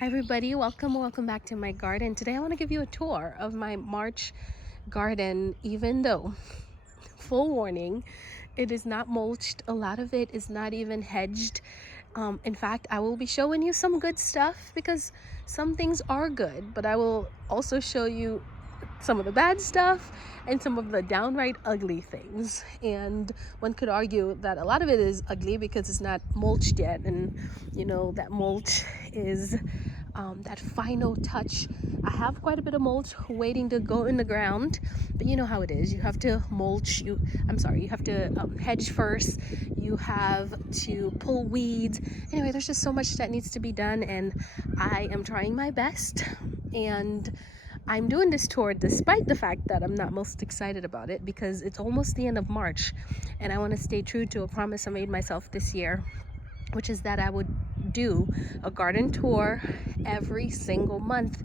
Hi everybody, welcome back to my garden. Today I want to give you a tour of my March garden, even though, full warning, it is not mulched. A lot of it is not even hedged. In fact, I will be showing you some good stuff because some things are good, but I will also show you some of the bad stuff and some of the downright ugly things. And one could argue that a lot of it is ugly because it's not mulched yet, and you know that mulch is that final touch. I have quite a bit of mulch waiting to go in the ground, but you know how it is. You have to mulch. You have to hedge first. You have to pull weeds. Anyway, there's just so much that needs to be done, and I am trying my best. And I'm doing this tour despite the fact that I'm not most excited about it because it's almost the end of March, and I want to stay true to a promise I made myself this year, which is that I would do a garden tour every single month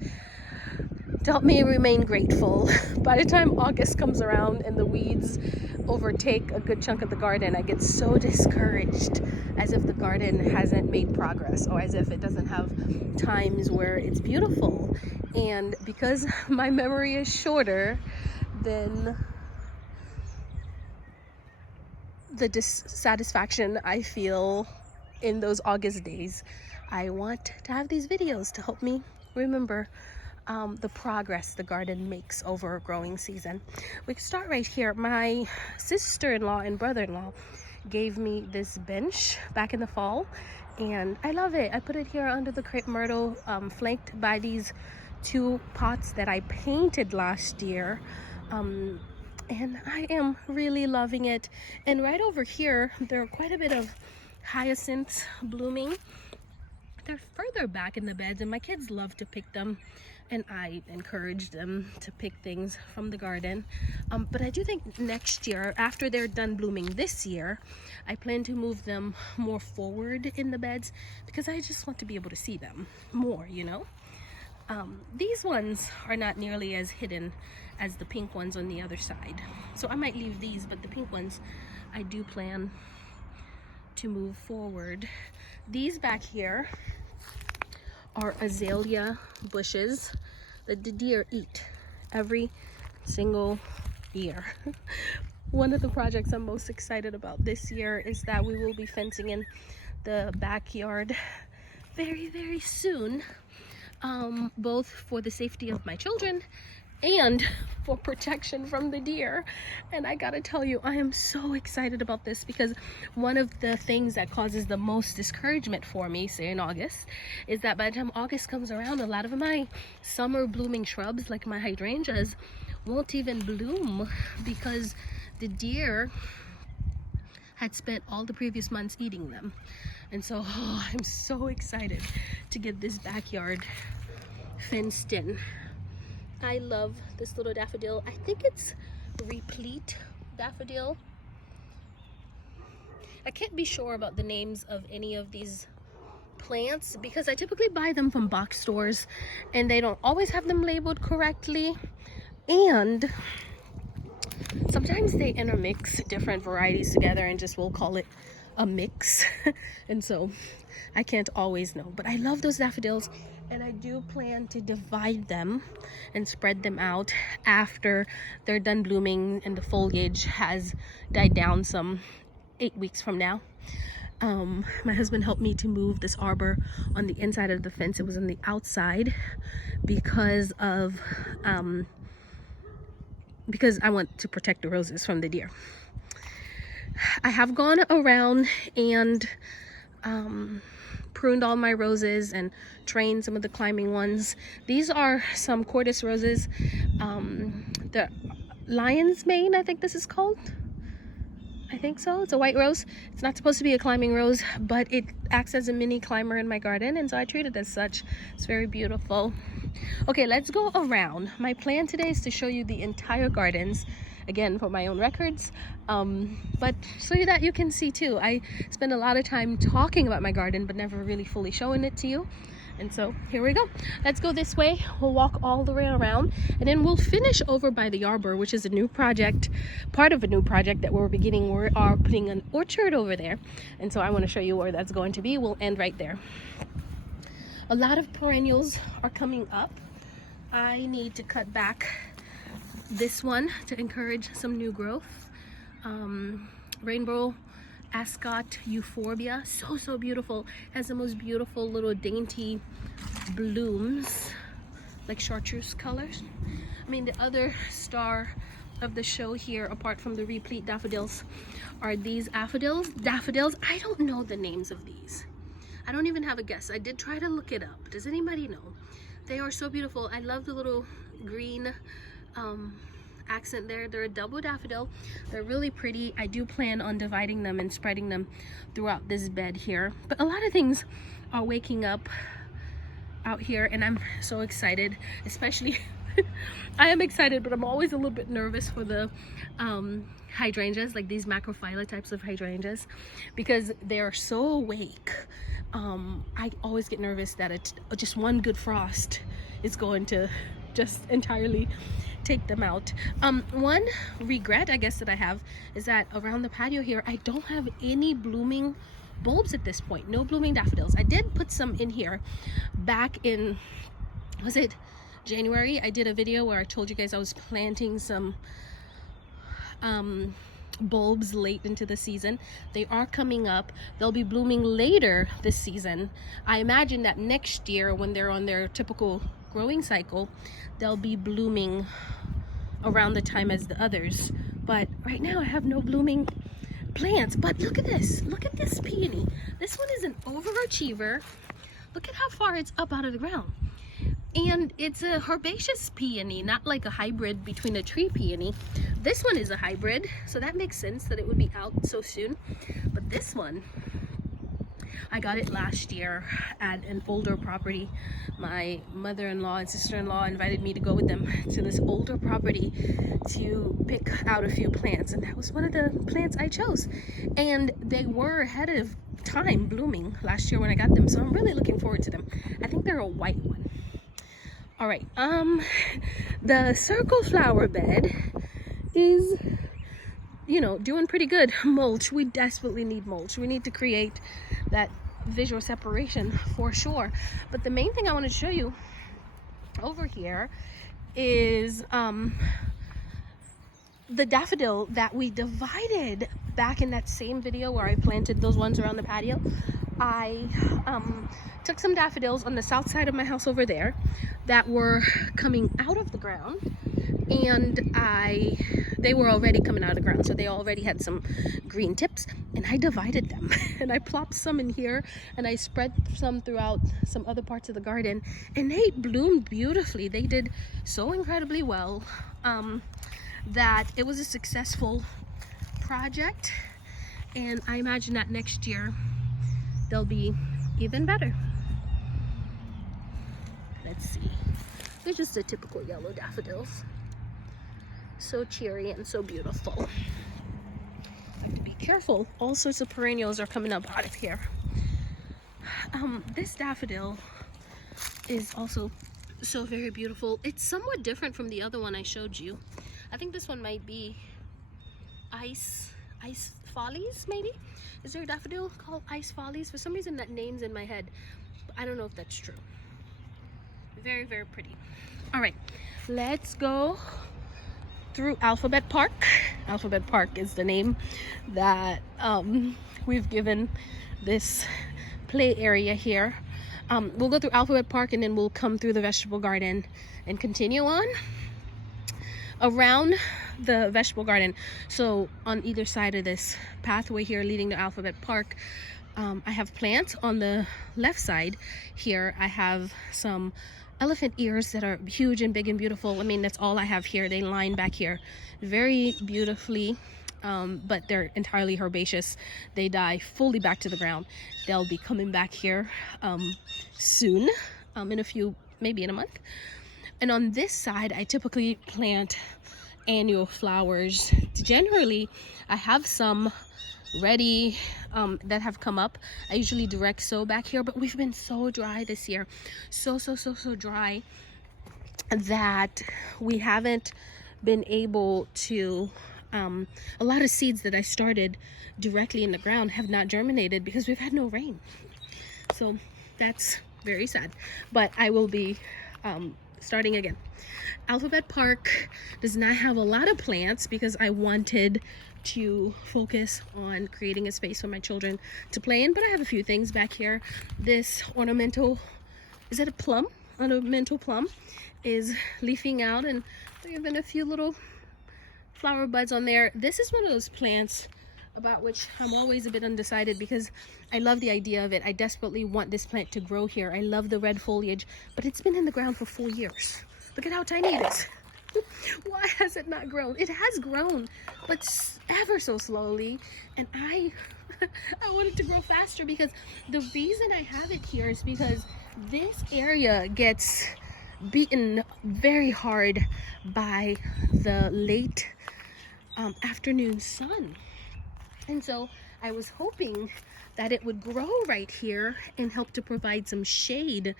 to help me remain grateful. By the time August comes around and the weeds overtake a good chunk of the garden, I get so discouraged, as if the garden hasn't made progress or as if it doesn't have times where it's beautiful. And because my memory is shorter than the dissatisfaction I feel in those August days, I want to have these videos to help me remember the progress the garden makes over a growing season. We can start right here. My sister-in-law and brother-in-law gave me this bench back in the fall, and I love it. I put it here under the crepe myrtle, flanked by these two pots that I painted last year. And I am really loving it. And right over here, there are quite a bit of hyacinths blooming. They're further back in the beds, and my kids love to pick them, and I encourage them to pick things from the garden. But I do think next year, after they're done blooming this year, I plan to move them more forward in the beds because I just want to be able to see them more, you know? These ones are not nearly as hidden as the pink ones on the other side, so I might leave these, but the pink ones I do plan to move forward. These back here are azalea bushes that the deer eat every single year. One of the projects I'm most excited about this year is that we will be fencing in the backyard very soon, both for the safety of my children and for protection from the deer. And I gotta tell you, I am so excited about this because one of the things that causes the most discouragement for me, say in August, is that by the time August comes around, a lot of my summer blooming shrubs, like my hydrangeas, won't even bloom because the deer had spent all the previous months eating them. And so I'm so excited to get this backyard fenced in. I love this little daffodil. I think it's replete daffodil. I can't be sure about the names of any of these plants because I typically buy them from box stores and they don't always have them labeled correctly, and sometimes they intermix different varieties together and just we'll call it a mix. And so I can't always know, but I love those daffodils, and I do plan to divide them and spread them out after they're done blooming and the foliage has died down some 8 weeks from now. My husband helped me to move this arbor on the inside of the fence. It was on the outside because I want to protect the roses from the deer. I have gone around and pruned all my roses and trained some of the climbing ones. These are some cordis roses, the lion's mane, I think this is called. I think so. It's a white rose. It's not supposed to be a climbing rose, but it acts as a mini climber in my garden, and so I treat it as such. It's very beautiful. Okay, let's go around. My plan today is to show you the entire gardens, again for my own records, but so that you can see too. I spend a lot of time talking about my garden but never really fully showing it to you. And so here we go. Let's go this way. We'll walk all the way around, and then we'll finish over by the arbor, which is a new project, part of a new project that we're beginning. We are putting an orchard over there, and so I want to show you where that's going to be. We'll end right there. A lot of perennials are coming up. I need to cut back this one to encourage some new growth. Rainbow ascot euphorbia, so beautiful, has the most beautiful little dainty blooms, like chartreuse colors. I mean, the other star of the show here, apart from the replete daffodils, are these daffodils. I don't know the names of these. I don't even have a guess. I did try to look it up. Does anybody know? They are so beautiful. I love the little green accent there. They're a double daffodil. They're really pretty. I do plan on dividing them and spreading them throughout this bed here. But a lot of things are waking up out here, and I'm so excited. Especially I am excited, but I'm always a little bit nervous for the hydrangeas, like these macrophylla types of hydrangeas, because they are so awake. I always get nervous that just one good frost is going to just entirely take them out. One regret, I guess, that I have is that around the patio here, I don't have any blooming bulbs at this point. No blooming daffodils. I did put some in here back in, was it January? I did a video where I told you guys I was planting some bulbs late into the season. They are coming up. They'll be blooming later this season. I imagine that next year, when they're on their typical growing cycle, they'll be blooming around the time as the others. But right now I have no blooming plants. But look at this. Look at this peony. This one is an overachiever. Look at how far it's up out of the ground. And it's a herbaceous peony, not like a hybrid between a tree peony. This one is a hybrid, so that makes sense that it would be out so soon. But this one, I got it last year at an older property. My mother-in-law and sister-in-law invited me to go with them to this older property to pick out a few plants, and that was one of the plants I chose. And they were ahead of time blooming last year when I got them, so I'm really looking forward to them. I think they're a white one. All right, the circle flower bed is, you know, doing pretty good. Mulch, we desperately need mulch. We need to create that visual separation for sure. But the main thing I want to show you over here is the daffodil that we divided back in that same video where I planted those ones around the patio. I took some daffodils on the south side of my house over there that were coming out of the ground, and they were already coming out of the ground, so they already had some green tips, and I divided them and I plopped some in here and I spread some throughout some other parts of the garden, and they bloomed beautifully. They did so incredibly well that it was a successful project, and I imagine that next year they'll be even better. Let's see. They're just a typical yellow daffodils. So cheery and so beautiful. I have to be careful. All sorts of perennials are coming up out of here. This daffodil is also so very beautiful. It's somewhat different from the other one I showed you. I think this one might be ice follies, maybe? Is there a daffodil called ice follies? For some reason that name's in my head. I don't know if that's true. Very pretty. All right, let's go through Alphabet Park. Alphabet Park is the name that we've given this play area here. We'll go through Alphabet Park and then we'll come through the vegetable garden and continue on around the vegetable garden. So on either side of this pathway here leading to Alphabet Park, I have plants. On the left side here, I have some elephant ears that are huge and big and beautiful. I mean, that's all I have here. They line back here very beautifully, but they're entirely herbaceous. They die fully back to the ground. They'll be coming back here soon, in a few, maybe in a month. And on this side, I typically plant annual flowers. Generally, I have some ready that have come up. I usually direct sow back here, but we've been so dry this year, so dry that we haven't been able to a lot of seeds that I started directly in the ground have not germinated because we've had no rain. So that's very sad, but I will be starting again. Alphabet Park does not have a lot of plants because I wanted to focus on creating a space for my children to play in, but I have a few things back here. This ornamental, is it a plum? Ornamental plum is leafing out, and there have been a few little flower buds on there. This is one of those plants about which I'm always a bit undecided because I love the idea of it. I desperately want this plant to grow here. I love the red foliage, but it's been in the ground for 4 years. Look at how tiny it is. Why has it not grown? It has grown, but ever so slowly, and I want it to grow faster, because the reason I have it here is because this area gets beaten very hard by the late afternoon sun. And so I was hoping that it would grow right here and help to provide some shade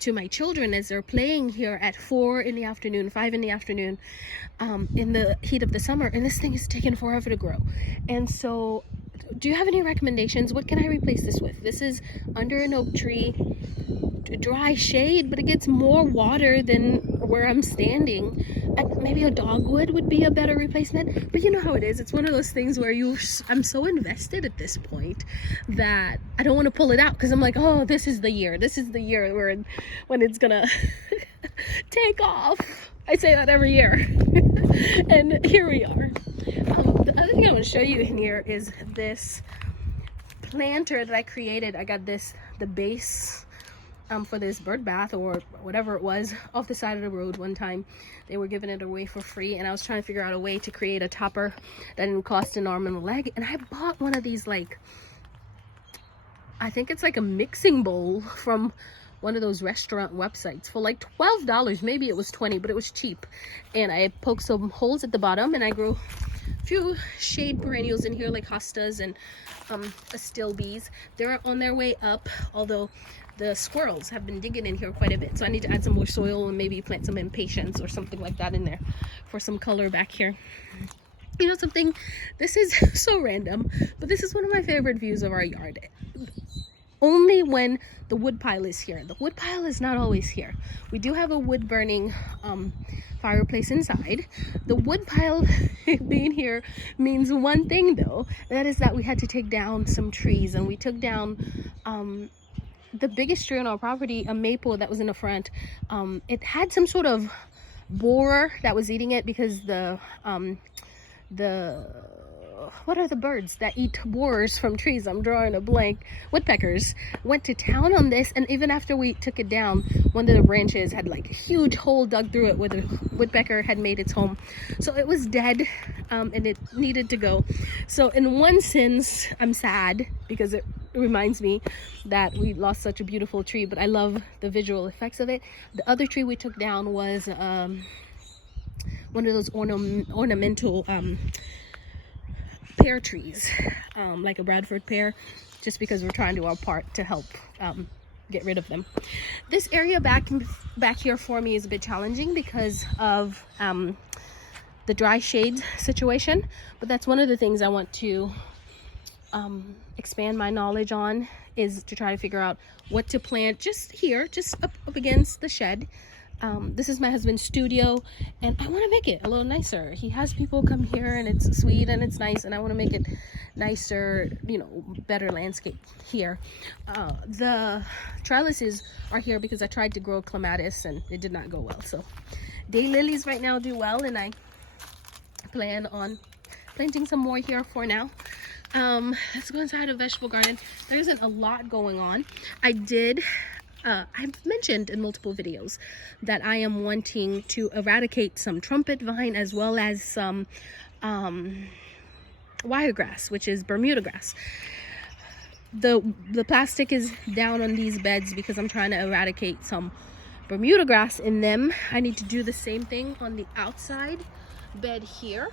to my children as they're playing here at 4 in the afternoon, 5 in the afternoon, in the heat of the summer. And this thing is taking forever to grow. And so, do you have any recommendations? What can I replace this with? This is under an oak tree, dry shade, but it gets more water than where I'm standing. Maybe a dogwood would be a better replacement, but you know how it is. It's one of those things where I'm so invested at this point that I don't want to pull it out, because I'm like, oh, this is the year when it's gonna take off. I say that every year. And here we are. The other thing I want to show you in here is this planter that I created. I got the base for this bird bath or whatever it was off the side of the road one time. They were giving it away for free, and I was trying to figure out a way to create a topper that didn't cost an arm and a leg. And I bought one of these, like, I think it's like a mixing bowl from one of those restaurant websites for like $12. Maybe it was 20, but it was cheap. And I poked some holes at the bottom, and I grew a few shade perennials in here, like hostas and astilbes. They're on their way up, although the squirrels have been digging in here quite a bit, so I need to add some more soil and maybe plant some impatiens or something like that in there for some color back here. You know something, this is so random, but this is one of my favorite views of our yard. Only when the wood pile is here. The wood pile is not always here. We do have a wood burning fireplace inside. The wood pile being here means one thing though, that is that we had to take down some trees, and we took down the biggest tree on our property, a maple that was in the front. It had some sort of borer that was eating it, because the what are the birds that eat borers from trees? I'm drawing a blank. Woodpeckers went to town on this, and even after we took it down, one of the branches had like a huge hole dug through it where the woodpecker had made its home. So it was dead, and it needed to go. So in one sense, I'm sad because it reminds me that we lost such a beautiful tree, but I love the visual effects of it. The other tree we took down was one of those ornamental pear trees, like a Bradford pear, just because we're trying to do our part to help get rid of them. This area back here for me is a bit challenging because of the dry shade situation, but that's one of the things I want to expand my knowledge on, is to try to figure out what to plant just here, just up against the shed. This is my husband's studio, and I want to make it a little nicer. He has people come here, and it's sweet and it's nice, and I want to make it nicer, you know, better landscape here. The trellises are here because I tried to grow clematis and it did not go well. So daylilies right now do well, and I plan on planting some more here for now. Let's go inside a vegetable garden. There isn't a lot going on. I've mentioned in multiple videos that I am wanting to eradicate some trumpet vine as well as some wiregrass, which is Bermuda grass. The plastic is down on these beds because I'm trying to eradicate some Bermuda grass in them. I need to do the same thing on the outside bed here.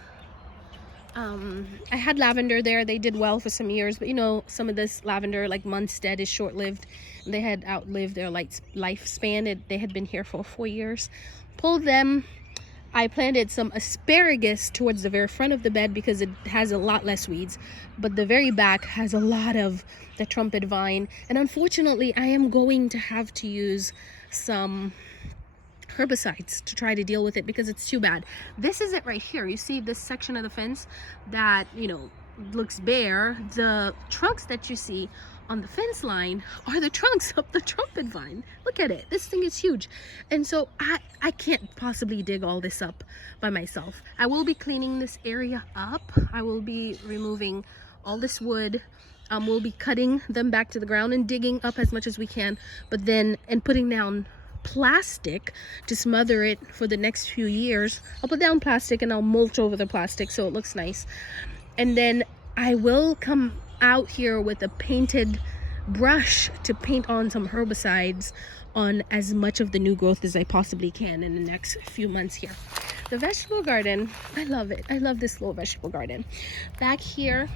I had lavender there. They did well for some years, but you know, some of this lavender, like Munstead, is short-lived. They had outlived their lifespan. They had been here for 4 years. Pulled them. I planted some asparagus towards the very front of the bed because it has a lot less weeds, but the very back has a lot of the trumpet vine. And unfortunately, I am going to have to use some herbicides to try to deal with it because it's too bad. This is it right here. You see this section of the fence that, you know, looks bare. The trunks that you see on the fence line are the trunks of the trumpet vine. Look at it. This thing is huge. And so I can't possibly dig all this up by myself. I will be cleaning this area up. I will be removing all this wood. We'll be cutting them back to the ground and digging up as much as we can, but then and putting down plastic to smother it for the next few years. I'll put down plastic and I'll mulch over the plastic so it looks nice. And then I will come out here with a painted brush to paint on some herbicides on as much of the new growth as I possibly can in the next few months here. The vegetable garden, I love it. I love this little vegetable garden. Back here,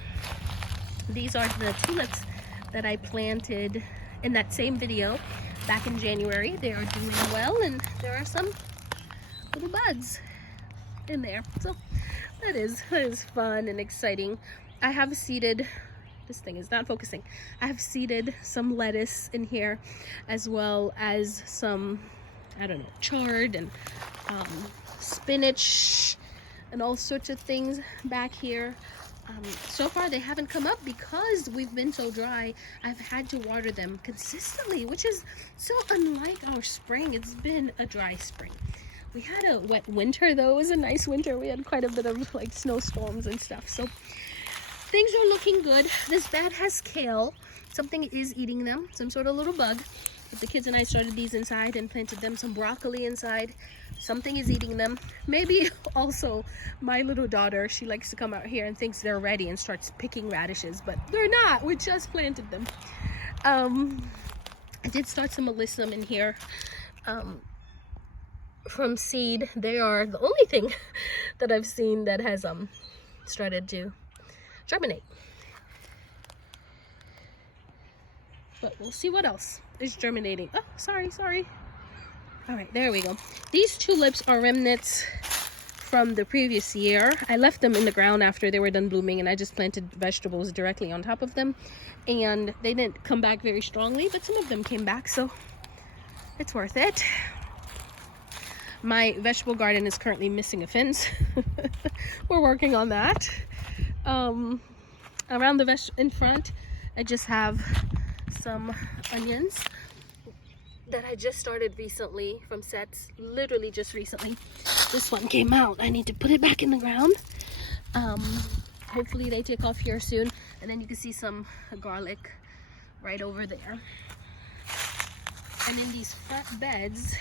these are the tulips that I planted in that same video back in January. They are doing well, and there are some little buds in there. So that is fun and exciting. I have seeded, this thing is not focusing. I have seeded some lettuce in here, as well as some, I don't know, chard and spinach and all sorts of things back here. So far they haven't come up because we've been so dry. I've had to water them consistently, which is so unlike our spring. It's been a dry spring. We had a wet winter though. It was a nice winter. We had quite a bit of like snowstorms and stuff. So things are looking good. This bed has kale. Something is eating them, some sort of little bug. But the kids and I started these inside and planted them some broccoli inside. Something is eating them. Maybe also my little daughter, she likes to come out here and thinks they're ready and starts picking radishes, but they're not. We just planted them. I did start some alyssum in here from seed. They are the only thing that I've seen that has started to germinate. But we'll see what else is germinating. Oh, sorry. All right, there we go. These tulips are remnants from the previous year. I left them in the ground after they were done blooming, and I just planted vegetables directly on top of them, and they didn't come back very strongly, but some of them came back, so it's worth it. My vegetable garden is currently missing a fence. We're working on that. Around the in front, I just have some onions that I just started recently from sets, literally just recently. This one came out. I need to put it back in the ground. Hopefully they take off here soon. And then you can see some garlic right over there. And in these front beds,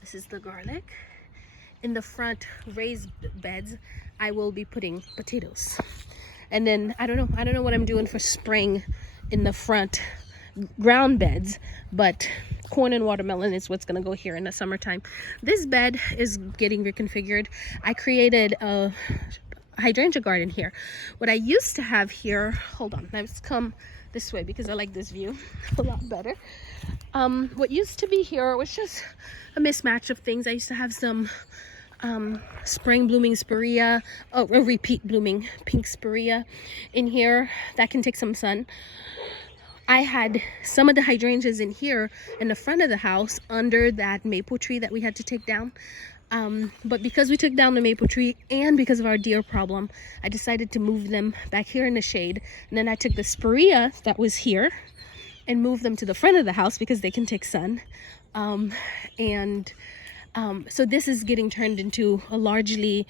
this is the garlic. In the front raised beds, I will be putting potatoes. And then I don't know what I'm doing for spring in the front ground beds, but corn and watermelon is what's going to go here in the summertime. This bed is getting reconfigured. I created a hydrangea garden here. What I used to have here, hold on, let's come this way because I like this view a lot better. What used to be here was just a mismatch of things. I used to have some spring blooming spirea, a repeat blooming pink spirea in here that can take some sun. I had some of the hydrangeas in here in the front of the house under that maple tree that we had to take down. But because we took down the maple tree and because of our deer problem, I decided to move them back here in the shade. And then I took the spirea that was here and moved them to the front of the house because they can take sun. So this is getting turned into a largely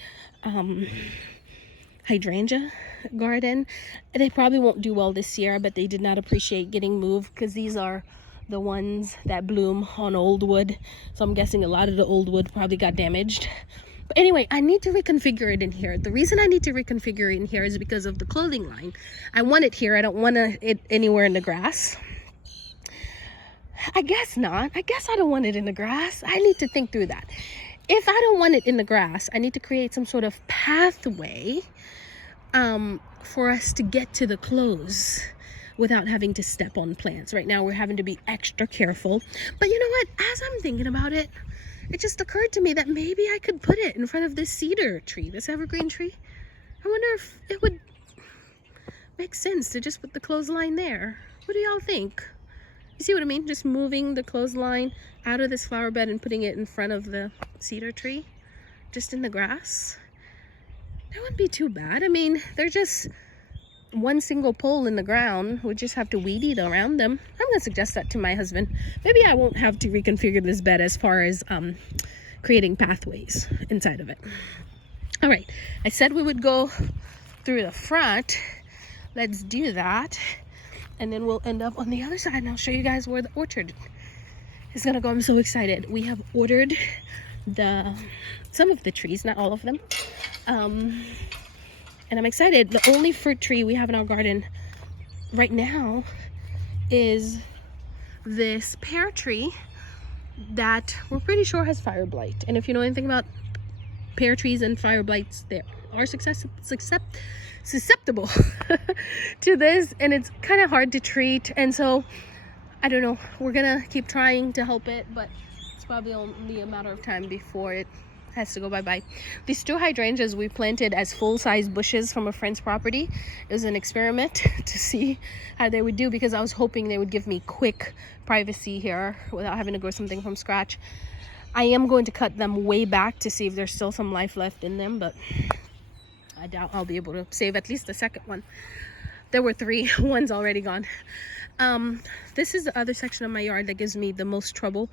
hydrangea garden. They probably won't do well this year, but they did not appreciate getting moved because these are the ones that bloom on old wood. So I'm guessing a lot of the old wood probably got damaged. But anyway, I need to reconfigure it in here. The reason I need to reconfigure it in here is because of the clothing line. I want it here. I don't want it anywhere in the grass. I guess not. I guess I don't want it in the grass. I need to think through that. If I don't want it in the grass, I need to create some sort of pathway for us to get to the clothes without having to step on plants. Right now we're having to be extra careful. But you know what? As I'm thinking about it, it just occurred to me that maybe I could put it in front of this cedar tree, this evergreen tree. I wonder if it would make sense to just put the clothesline there. What do y'all think? You see what I mean? Just moving the clothesline out of this flower bed and putting it in front of the cedar tree, just in the grass. That wouldn't be too bad. I mean, they're just one single pole in the ground. We just have to weed eat around them. I'm gonna suggest that to my husband. Maybe I won't have to reconfigure this bed as far as creating pathways inside of it. All right, I said we would go through the front. Let's do that, and then we'll end up on the other side, and I'll show you guys where the orchard is gonna go. I'm so excited. We have ordered some of the trees, not all of them, and I'm excited. The only fruit tree we have in our garden right now is this pear tree that we're pretty sure has fire blight. And if you know anything about pear trees and fire blights, they are susceptible to this, and it's kind of hard to treat. And so I don't know, we're gonna keep trying to help it, but it's probably only a matter of time before it has to go bye-bye. These two hydrangeas we planted as full-size bushes from a friend's property. It was an experiment to see how they would do, because I was hoping they would give me quick privacy here without having to grow something from scratch. I am going to cut them way back to see if there's still some life left in them, but I doubt I'll be able to save at least the second one. There were 3, one's already gone. This is the other section of my yard that gives me the most trouble.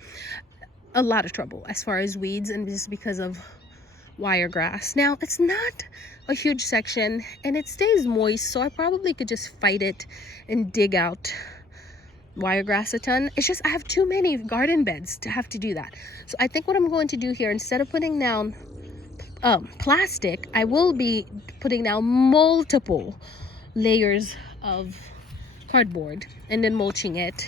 A lot of trouble as far as weeds, and just because of wiregrass. Now, it's not a huge section and it stays moist, so I probably could just fight it and dig out wiregrass a ton. It's just I have too many garden beds to have to do that. So I think what I'm going to do here, instead of putting down plastic, I will be putting down multiple layers of cardboard and then mulching it,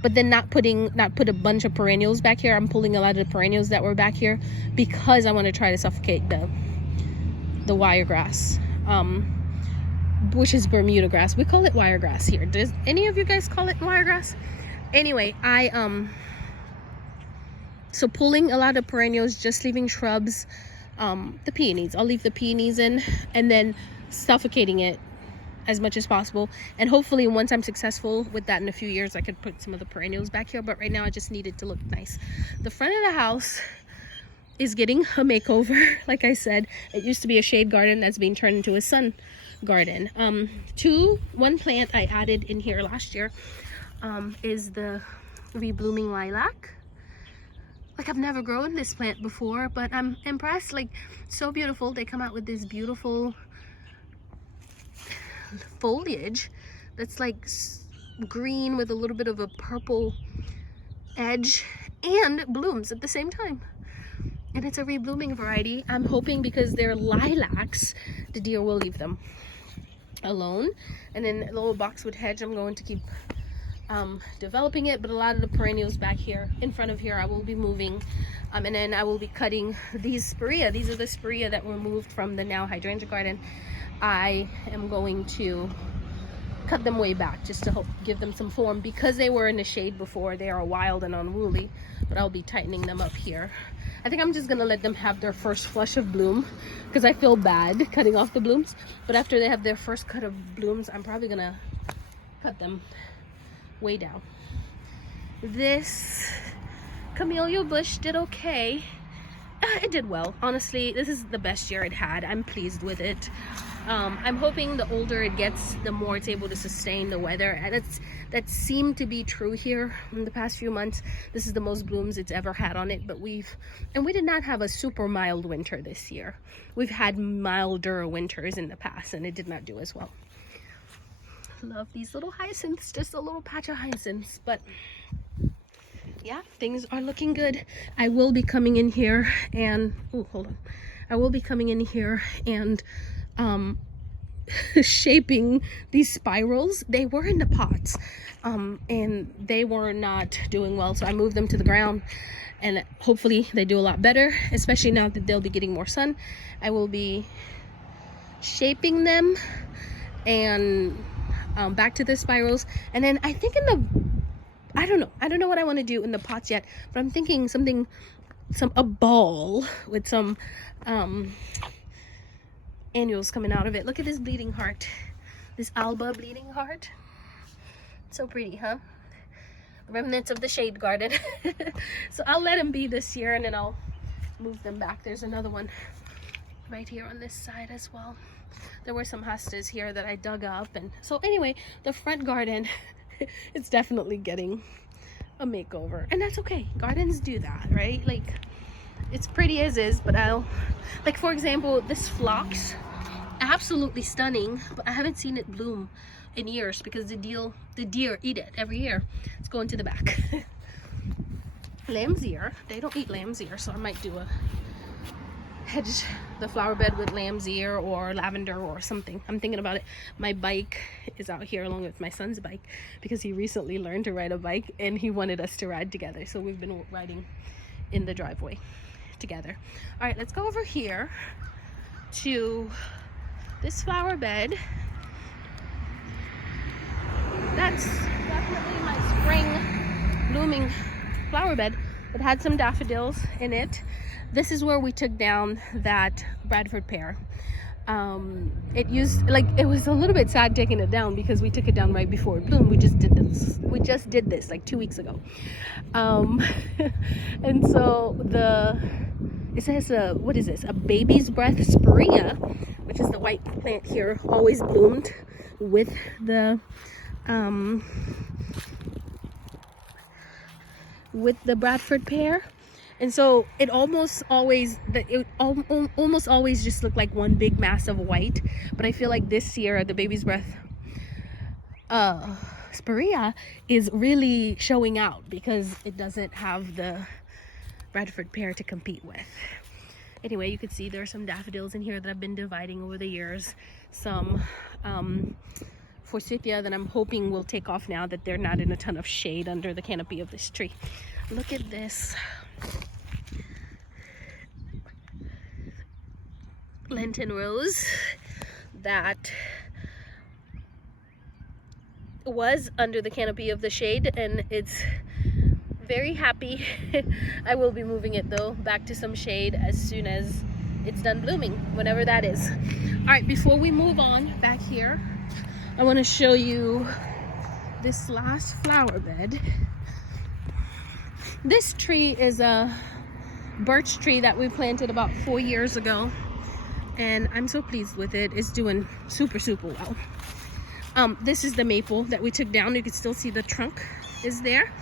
but then not put a bunch of perennials back here. I'm pulling a lot of the perennials that were back here because I want to try to suffocate the wiregrass, which is Bermuda grass. We call it wiregrass here. Does any of you guys call it wiregrass? Anyway, so pulling a lot of perennials, just leaving shrubs, the peonies. I'll leave the peonies in, and then suffocating it as much as possible. And hopefully once I'm successful with that in a few years, I could put some of the perennials back here. But right now I just need it to look nice. The front of the house is getting a makeover. Like I said, it used to be a shade garden that's being turned into a sun garden. One plant I added in here last year is the reblooming lilac. Like, I've never grown this plant before, but I'm impressed. Like, so beautiful. They come out with this beautiful foliage that's like green with a little bit of a purple edge, and blooms at the same time. And it's a reblooming variety. I'm hoping, because they're lilacs, the deer will leave them alone. And then the little boxwood hedge, I'm going to keep developing it, but a lot of the perennials back here in front of here I will be moving, and then I will be cutting these spirea. These are the spirea that were moved from the now hydrangea garden. I am going to cut them way back just to help give them some form, because they were in the shade before. They are wild and unruly, but I'll be tightening them up here. I think I'm just gonna let them have their first flush of bloom, because I feel bad cutting off the blooms, but after they have their first cut of blooms, I'm probably gonna cut them way down. This camellia bush did okay. It did well, honestly. This is the best year it had. I'm pleased with it. I'm hoping the older it gets, the more it's able to sustain the weather, and that seemed to be true here in the past few months. This is the most blooms it's ever had on it, but we did not have a super mild winter this year. We've had milder winters in the past, and it did not do as well. Love these little hyacinths, just a little patch of hyacinths, but yeah, things are looking good. I will be coming in here and I will be coming in here and shaping these spirals. They were in the pots, and they were not doing well, so I moved them to the ground, and hopefully they do a lot better, especially now that they'll be getting more sun. I will be shaping them and back to the spirals, and then I think I don't know what I want to do in the pots yet, but I'm thinking something a ball with some annuals coming out of it. Look at this bleeding heart, this Alba bleeding heart. So pretty, huh? Remnants of the shade garden. So I'll let them be this year, and then I'll move them back. There's another one right here on this side as well. There were some hostas here that I dug up, and so anyway, the front garden it's definitely getting a makeover, and that's okay. Gardens do that, right? Like, it's pretty as is, but I'll, like, for example, this phlox, absolutely stunning, but I haven't seen it bloom in years because the deer eat it every year. It's going to the back. Lamb's ear, they don't eat lamb's ear, so I might do a hedge the flower bed with lamb's ear or lavender or something. I'm thinking about it. My bike is out here along with my son's bike because he recently learned to ride a bike and he wanted us to ride together, so we've been riding in the driveway together. All right, let's go over here to this flower bed. That's definitely my spring blooming flower bed. It had some daffodils in it. This is where we took down that Bradford pear. It was a little bit sad taking it down because we took it down right before it bloomed. We just did this like 2 weeks ago. And so it says what is this, a baby's breath spirea, which is the white plant here, always bloomed with the Bradford pear. And so it almost always just looked like one big mass of white. But I feel like this year the baby's breath spirea is really showing out because it doesn't have the Bradford pear to compete with. Anyway, you can see there are some daffodils in here that I've been dividing over the years. Some forsythia that I'm hoping will take off now that they're not in a ton of shade under the canopy of this tree. Look at this Lenten rose that was under the canopy of the shade, and it's very happy. I will be moving it though back to some shade as soon as it's done blooming, whenever that is. All right, before we move on back here, I want to show you this last flower bed. This tree is a birch tree that we planted about 4 years ago, and I'm so pleased with it. It's doing super well. This is the maple that we took down. You can still see the trunk is there.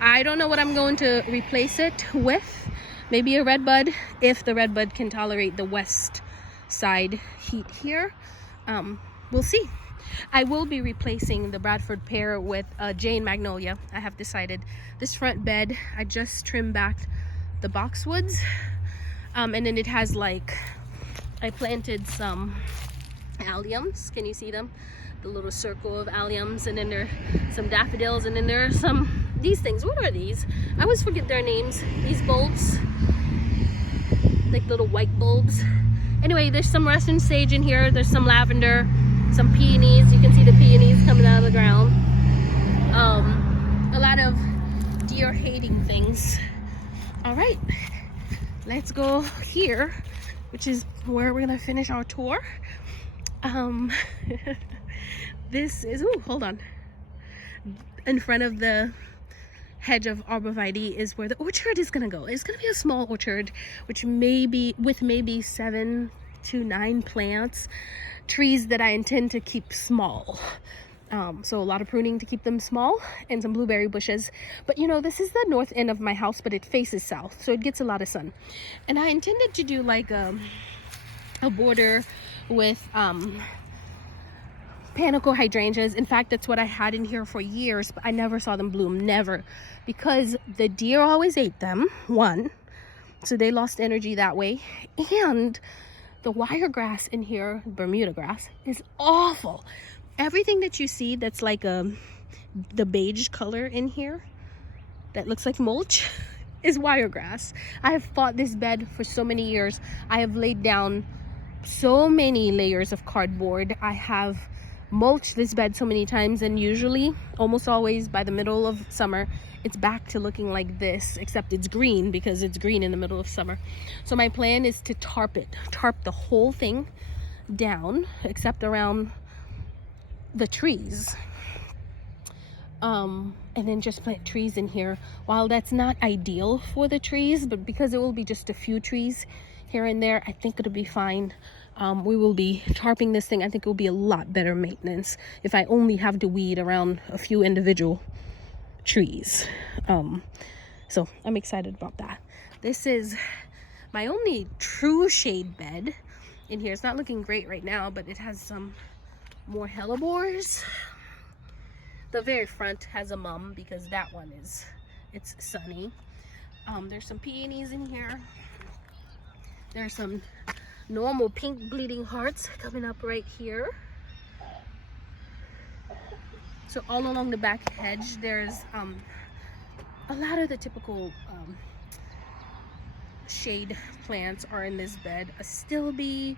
I don't know what I'm going to replace it with. Maybe a redbud, if the redbud can tolerate the west side heat here. We'll see. I will be replacing the Bradford pear with Jane magnolia. I have decided. This front bed, I just trimmed back the boxwoods, and then it has, like, I planted some alliums. Can you see them? The little circle of alliums, and then there are some daffodils, and then there are some, these things. What are these? I always forget their names. These bulbs, like little white bulbs. Anyway, there's some Russian sage in here. There's some lavender, some peonies. You can see the peonies coming out of the ground. A lot of deer hating things. All right, let's go here, which is where we're gonna finish our tour. This is, hold on. In front of the hedge of arborvitae is where the orchard is gonna go. It's gonna be a small orchard, which maybe 7 to 9 plants, trees that I intend to keep small. So a lot of pruning to keep them small, and some blueberry bushes. But you know, this is the north end of my house, but it faces south, so it gets a lot of sun. And I intended to do like a border with panicle hydrangeas. In fact, that's what I had in here for years, but I never saw them bloom, never, because the deer always ate them, one, so they lost energy that way. And the wiregrass in here, Bermuda grass, is awful. Everything that you see that's like the beige color in here that looks like mulch is wiregrass. I have fought this bed for so many years. I have laid down so many layers of cardboard. I have mulched this bed so many times, and usually, almost always, by the middle of summer, it's back to looking like this, except it's green because it's green in the middle of summer. So my plan is to tarp the whole thing down except around the trees, and then just plant trees in here. While that's not ideal for the trees, but because it will be just a few trees here and there, I think it'll be fine. We will be tarping this thing. I think it will be a lot better maintenance if I only have to weed around a few individual trees. So I'm excited about that. This is my only true shade bed in here. It's not looking great right now, but it has some more hellebores. The very front has a mum because that one it's sunny. There's some peonies in here. There's some normal pink bleeding hearts coming up right here. So all along the back hedge, there's a lot of the typical shade plants are in this bed. Astilbe,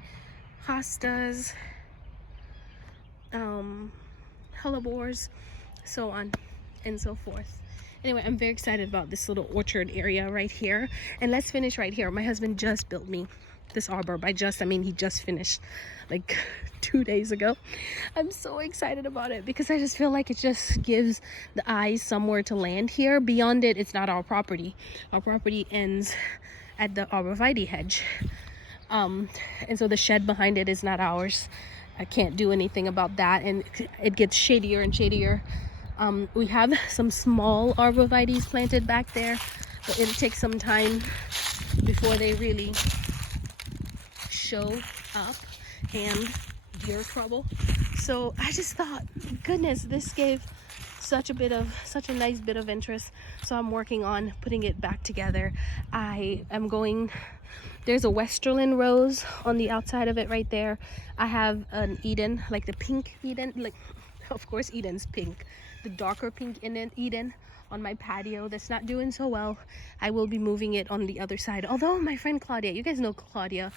hostas, hellebores, so on and so forth. Anyway, I'm very excited about this little orchard area right here. And let's finish right here. My husband just built me this arbor. By just, I mean he just finished like 2 days ago. I'm so excited about it because I just feel like it just gives the eyes somewhere to land here. Beyond it, it's not our property. Our property ends at the arborvitae hedge. And so the shed behind it is not ours. I can't do anything about that, and it gets shadier and shadier. We have some small arborvitaes planted back there, but it'll take some time before they really show up and deer trouble. So I just thought, goodness, this gave such a nice bit of interest. So I'm working on putting it back together. There's a Westerland rose on the outside of it right there. I have an Eden, like the pink Eden, like of course Eden's pink, the darker pink Eden on my patio that's not doing so well. I will be moving it on the other side. Although my friend Claudia, you guys know Claudia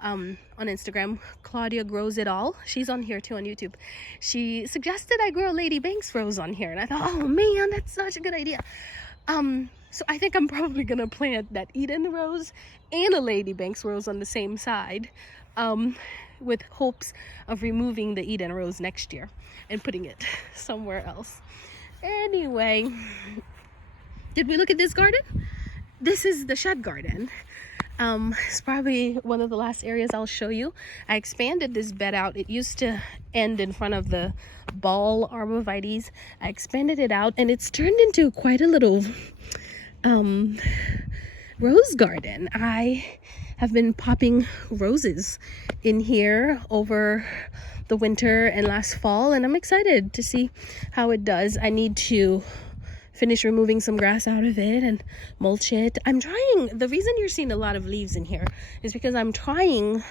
on Instagram, Claudia Grows It All. She's on here too on YouTube. She suggested I grow a Lady Banks rose on here, and I thought, oh man, that's such a good idea. So I think I'm probably gonna plant that Eden rose and a Lady Banks rose on the same side, with hopes of removing the Eden rose next year and putting it somewhere else. Anyway, did we look at this garden? This is the shed garden. It's probably one of the last areas I'll show you. I expanded this bed out. It used to end in front of the ball arborvitaes. I expanded it out, and it's turned into quite a little rose garden. I have been popping roses in here over the winter and last fall, and I'm excited to see how it does. I need to finish removing some grass out of it and mulch it. The reason you're seeing a lot of leaves in here is because I'm trying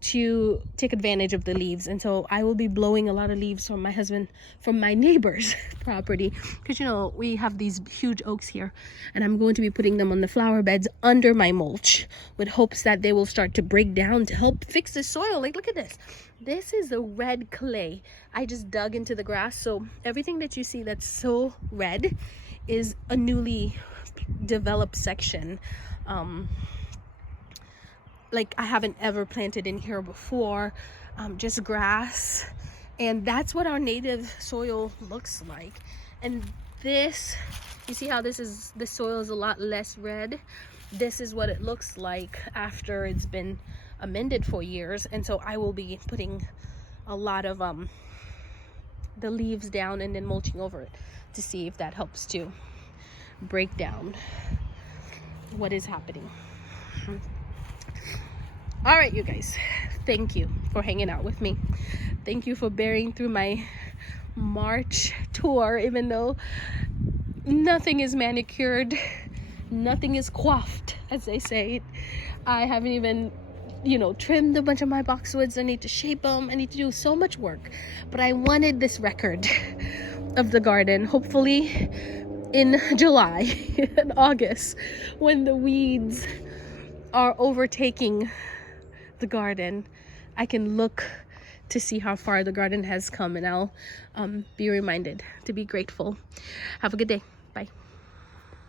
to take advantage of the leaves, and so I will be blowing a lot of leaves from my neighbor's property, because you know we have these huge oaks here, and I'm going to be putting them on the flower beds under my mulch with hopes that they will start to break down to help fix the soil. Like, look at this. This is the red clay I just dug into the grass. So everything that you see that's so red is a newly developed section. Like I haven't ever planted in here before, just grass. And that's what our native soil looks like. And this, you see how this soil is a lot less red? This is what it looks like after it's been amended for years. And so I will be putting a lot of the leaves down and then mulching over it to see if that helps to break down what is happening. All right, you guys, thank you for hanging out with me. Thank you for bearing through my March tour, even though nothing is manicured, nothing is coiffed, as they say. I haven't even trimmed a bunch of my boxwoods. I need to shape them. I need to do so much work, but I wanted this record of the garden. Hopefully in July and August, when the weeds are overtaking the garden, I can look to see how far the garden has come, and I'll be reminded to be grateful. Have a good day.